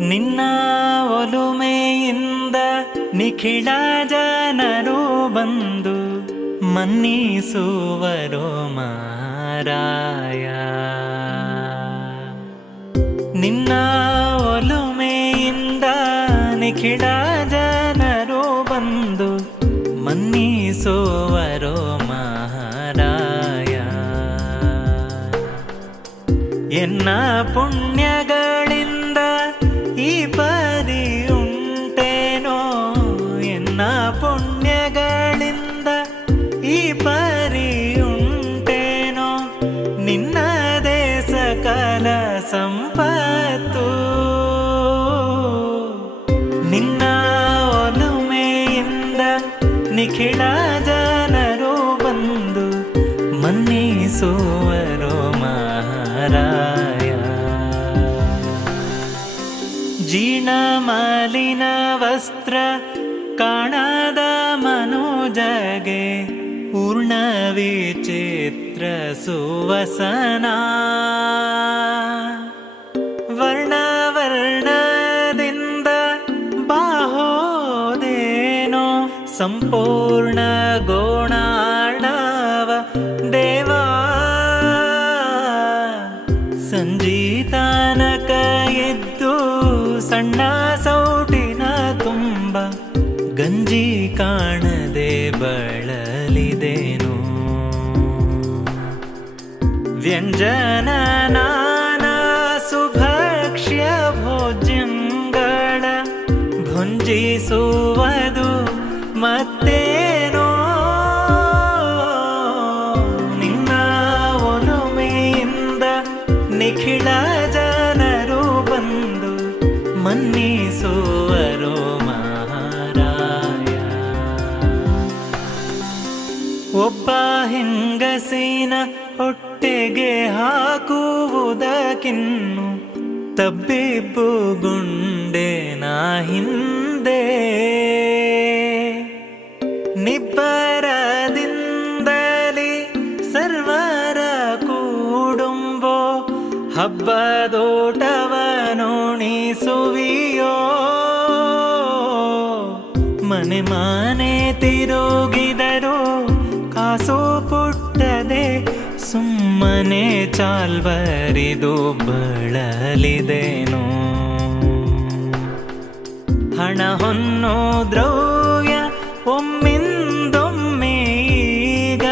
ನಿನ್ನ ಒಲುಮೆಯಿಂದ ನಿಖಿಳ ಜನರು ಬಂದು ಮನ್ನಿಸುವರು ಮಾರಾಯ. ನಿನ್ನ ಒಲುಮೆಯಿಂದ ನಿಖಿಳ ಜನರು ಬಂದು ಮನ್ನಿಸುವರು ಮಹಾರಾಯ. ಎನ್ನ ಪುಣ್ಯಗಳಿಂದ ಈ ಪರಿ ಉಂಟೇನೋ, ಎನ್ನ ಪುಣ್ಯಗಳಿಂದ ಈ ಪರಿ ಉಂಟೇನೋ, ನಿನ್ನದೇ ಸಕಲ ಸಂಪತ್ತು. ನಿನ್ನ ಒಲುಮೆಯಿಂದ ನಿಖಿಳ ಜನರು ಬಂದು ಮನ್ನಿಸುವರು ಮಹಾರಾಯ. ಜೀರ್ಣ ಮಲಿನ ವಸ್ತ್ರ ಕಾಣದ ಮನುಜಗೆ ಪೂರ್ಣ ವಿಚಿತ್ರ ಸುವಸನ. ವರ್ಣ ವರ್ಣದಿಂದ ಬಾಹೋದೇನೋ ಸಂಪೂರ್ಣ ಗೋಣಾಣವ ದೇವಾ. ಸಂಜೀತನಕ ಎದ್ದು ಸಣ್ಣ ಸೌಟಿನ ತುಂಬ ಗಂಜಿ ಕಾಣದೆ ಬಳಲಿದೇನು. ವ್ಯಂಜನ ನಾನಾ ಸುಭಕ್ಷ್ಯ ಭೋಜ್ಯಗಳ ಭುಂಜಿಸುವುದು ಮತ್ತೇನೋ. ನಿನ್ನ ಒಲುಮೆಯಿಂದ ನಿಖಿಳ ಜನರು ಬಂದು ಮನ್ನಿಸುವರು ಮಹಾರಾಯ. ಒಬ್ಬ ಹೆಂಗಸಿನ ಹೊಟ್ಟೆಗೆ ಹಾಕುವುದಕ್ಕಿನ್ನು ತಬ್ಬಿಬ್ಬುಗುಂಡೆನ ಹಿಂದೆ. ನಿಬ್ಬರದಿಂದಲೇ ಸರ್ವರ ಕೂಡುಂಬೋ ಹಬ್ಬದೋಟವನುಣಿಸುವಿಯೋ. ಮನೆ ಮನೆ ತಿರುಗಿದರು ಕಾಸು ಪುಟ್ಟದೆ ಸುಮ್ಮನೆ ಚಾಲ್ವರಿದು ಬಳಲಿದೇನು. ಹಣ ಹೊನ್ನು ದ್ರವ್ಯ ಒಮ್ಮಿಂದೊಮ್ಮೆ ಈಗ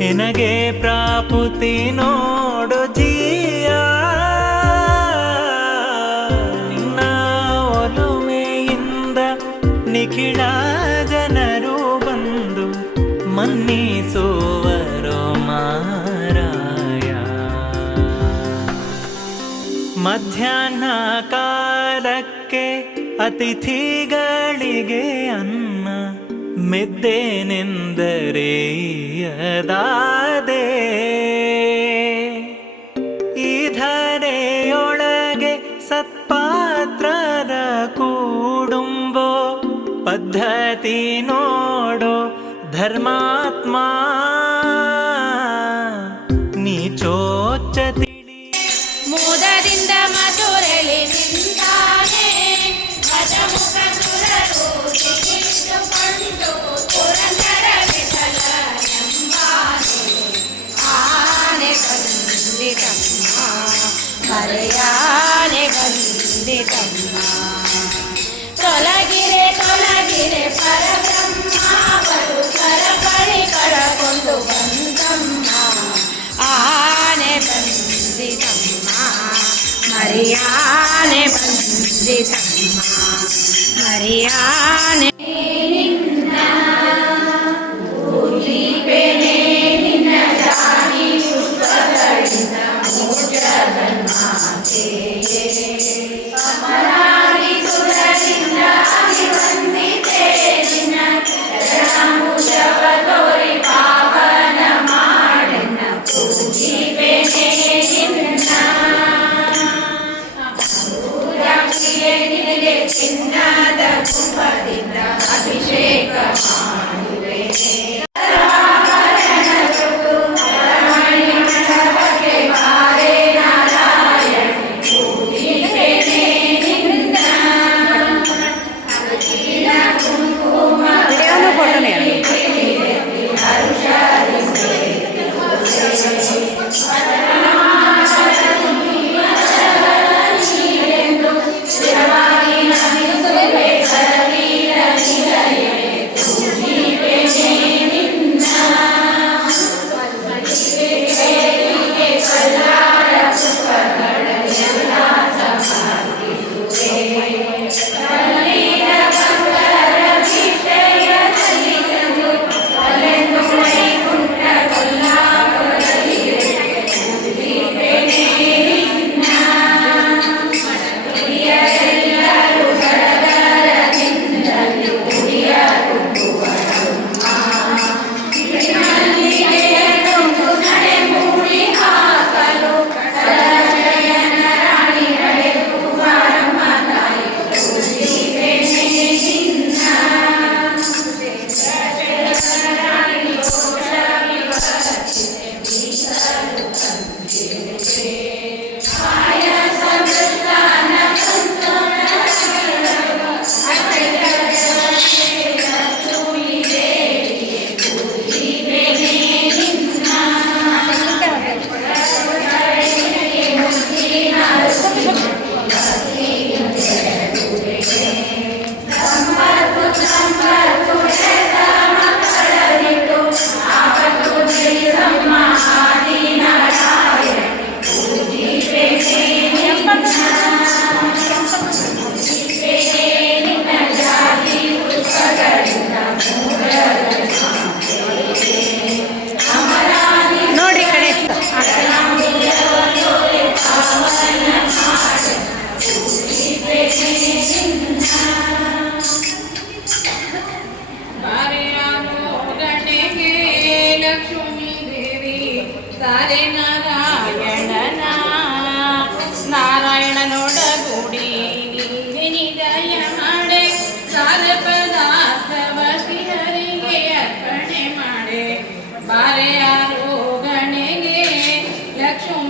ಎನಗೆ ಪ್ರಾಪುತಿ ನೋಡು ಜೀಯ. ನಿನ್ನ ಒಲುಮೆಯಿಂದ ನಿಖಿಳ ಜನರು ಬಂದು ಮನ್ನಿಸುವರು ಮಾರಾಯ. ಮಧ್ಯಾಹ್ನ ಕಾಲಕ್ಕೆ ಅತಿಥಿಗಳಿಗೆ ಅನ್ನ ಮೆದ್ದೇನೆಂದರೆ ಯದಾದೆ. ಈ ಧರೆಯೊಳಗೆ ಸತ್ಪಾತ್ರರ ಕೂಡುಂಬೋ ಪದ್ಧತಿ ನೋಡೋ ಧರ್ಮಾತ್ಮ. ನೀಚೋಚ್ಚ ತಿಳಿ ಮೋದದಿಂದ ಮಧುರಲಿ ನಿಂತಾನೆ ಗಜಮುಖ ಸುರರು ಕಿತ್ತುಕೊಂಡು ಪುರಂದರ ವಿಠಲ ಎಂಬಾನೆ. ಆನೆ ಬಂದಿತಮ್ಮ ಮರೆಯಾನೆ ಬಂದಿತಮ್ಮ. ತೊಲಗಿರೆ ತೊಲಗಿರೆ ಪರಬ್ರಹ್ಮ ಬರು ಕರಪಳಿ ಕಳಕೊಂಡು ಬಂದಮ್ಮ. ಆನೆ ಬಂದಿತಮ್ಮ ಮರಿಯಾನೆ ಬಂದಿತಮ್ಮ ಮರಿಯಾನೆ. ಚಿನ್ನದ ಕುಂಭದಿಂದ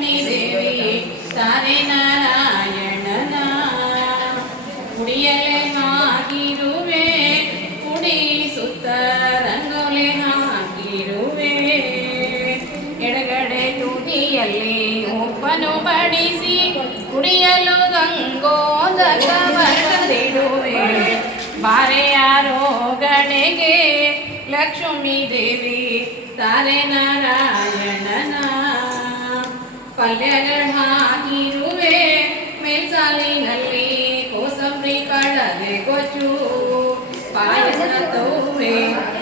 ಲಕ್ಷ್ಮೀ ದೇವಿ ತಾರೆ ನಾರಾಯಣನ ಕುಡಿಯಲೆ ಹಾಕಿರುವೆ ಕುಡಿಸುತ್ತ ರಂಗೋಲೆ ಹಾಕಿರುವೆ ಎಡಗಡೆ ತುದಿಯಲ್ಲಿ ಉಪ್ಪನು ಬಡಿಸಿ ಕುಡಿಯಲು ಗಂಗೋದಕ ಬರೆದಿಡುವೆ ಬಾರೆಯಾರೋ ಗಣೆಗೆ ಲಕ್ಷ್ಮೀ ದೇವಿ ತಾರೆ ನಾರಾಯಣನ ಪಲ್ಯಗಳು ಹಾಕಿರುವೆ ಮೇಲ್ಸಾಲಿನಲ್ಲಿ ಕೋಸಂಬರಿ ಕಡಲೆ ಗೊಜ್ಜು ಪಾಯಸ ತೋವೆ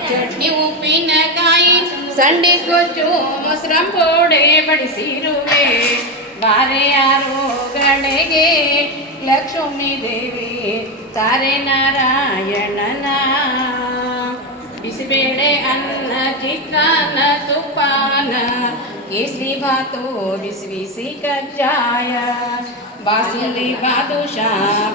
ಚಟ್ನಿ ಉಪ್ಪಿನಕಾಯಿ ಸಂಡಿ ಗೊಜ್ಜು ಮೊಸರಂಬೋಡೆ ಬಡಿಸಿರುವೆ ಬಾರೆಯಾರೋ ಗಣೆಗೆ ಲಕ್ಷ್ಮೀ ದೇವಿ ತಾರೆ ನಾರಾಯಣನ ಬಿಸಿಬೇಳೆ ಅನ್ನ ಚಿತ್ರಾನ್ನ ತುಪ್ಪಾನ ಕೇಸರಿ ಭಾತು ಬಿಸಿ ಬಿಸಿ ಕಜ್ಜಾಯ ಬಾಸುಂದಿ ಬಾದುಷಾ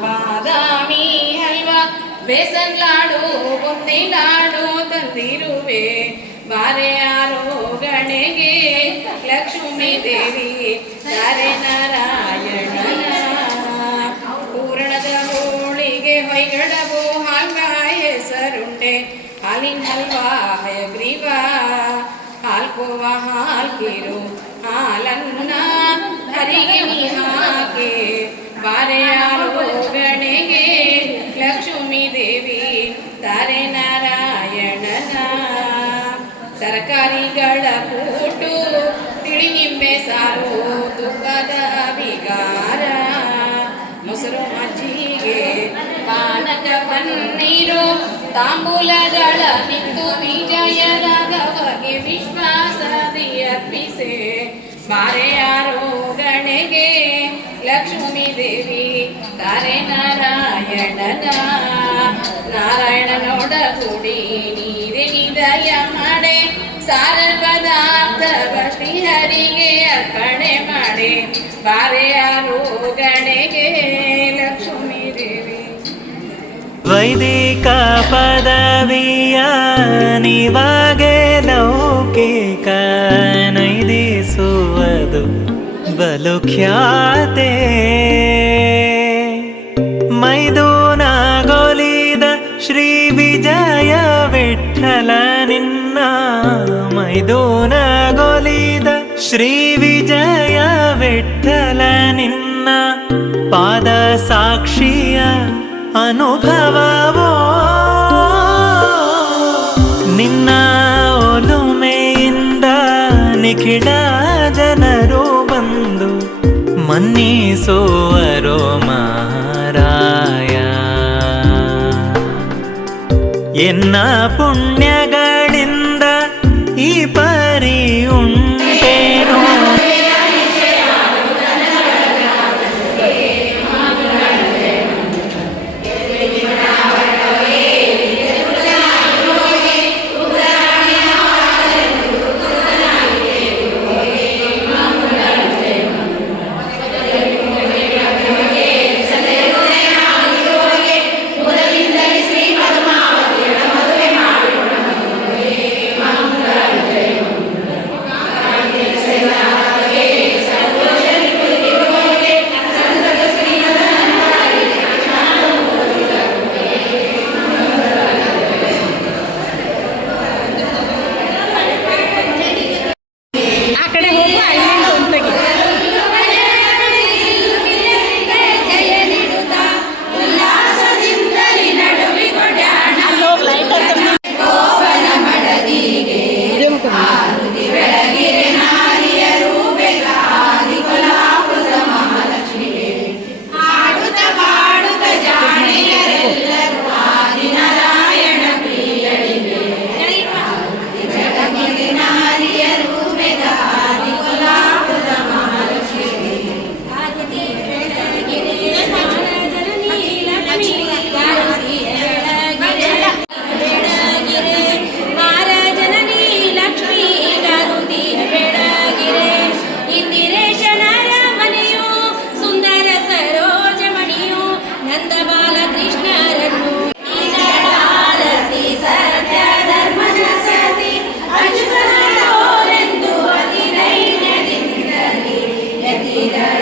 ಬಾದಾಮಿ ಹಲ್ವಾ ಬೇಸನ್ ಲಾಡು ಬುಂದಿ ಲಾಡು ತಂದಿರುವೆ ಬಾರೆಯಾರೋ ಗಣೆಗೆ ಲಕ್ಷ್ಮೀ ದೇವಿ ತಾರೆ ನಾರಾಯಣನ ಪೂರಣದ ಹೋಳಿಗೆ ಹೊಯ್ಗಡಬು ಹಾಲ್ಗಾಯ ಹೆಸರುಂಡೆ ಹಾಲಿನ ಹಲ್ವಾ ಹಯಗ್ರೀವ ಹಾಲ್ಕೋವ ಹಾಲ್ಕಿರು ಹಾಲನ್ನ ಹರಿಗೆ ನೀ ಹಾಕೆ ಬಾರೆಯಾರೋ ಗಣೆಗೆ ಲಕ್ಷ್ಮೀ ದೇವಿ ತಾರೆ ನಾರಾಯಣನ ತರಕಾರಿಗಳ ಕೂಟು ತಿಳಿ ನಿಂಬೆ ಸಾರು ತುಪ್ಪದ ಬಿಗಾರ ಮೊಸರು ಮಜ್ಜಿಗೆ ಪಾನಕ ಪನ್ನೀರು ತಾಂಬೂಲಗಳ ನಿಂತು ವಿಜಯರಾಘವಗೆ ವಿಶ್ವಾಸದಿ ಅರ್ಪಿಸೆ ಬಾರೆಯಾರೋ ಗಣೆಗೆ ಲಕ್ಷ್ಮೀ ದೇವಿ ತಾರೆ ನಾರಾಯಣನ ನಾರಾಯಣನೋಡ ಕೂಡಿ ನೀರೆ ನಿದಯ ಮಾಡೆ ಸಾರ ಪದಾರ್ಥ ಶ್ರೀಹರಿಗೆ ಅರ್ಪಣೆ ಮಾಡೆ ಬಾರೆಯಾರೋ ಗಣೆಗೆ ಲಕ್ಷ್ಮೀ ದೇವಿ ವೈದಿಕ ಪದವಿಯ ನಿವಾಗೆ ಲೌಕಿಕ ನೈದಿಸುವುದು ಬಲು ಖ್ಯಾತೆ ಮೈದೂನಗೊಲಿದ ಶ್ರೀ ವಿಜಯ ವಿಠಲ ನಿನ್ನ ಮೈದೂನಗೊಲಿದ ಶ್ರೀ ವಿಜಯ ವಿಠಲ ನಿನ್ನ ಪಾದ ಸಾಕ್ಷಿಯ ಅನುಭವವೋ ನಿನ್ನ ಒಲುಮೆಯಿಂದ ನಿಖಿಡ ಜನರು ಬಂದು ಮನ್ನಿಸುವರೋ ಮಾರಾಯ ಎನ್ನ ಪುಣ್ಯಗಳಿಂದ ಈ ಪರಿ ಉಂಟೇನೋ ಜಯ